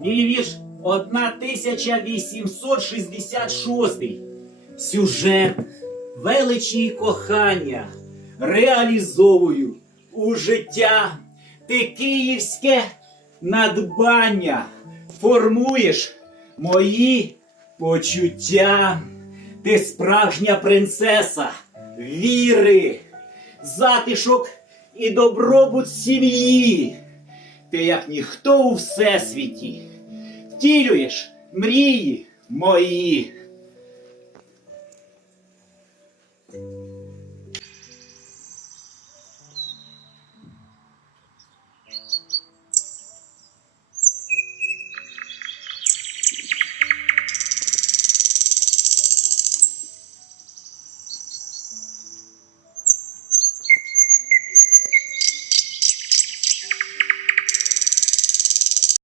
Вірш 1866. Сюжет величі кохання реалізовую у життя. Ти київське надбання формуєш мої почуття. Ти справжня принцеса віри, затишок і добробут сім'ї ти, як ніхто у всесвіті, втілюєш мрії мої.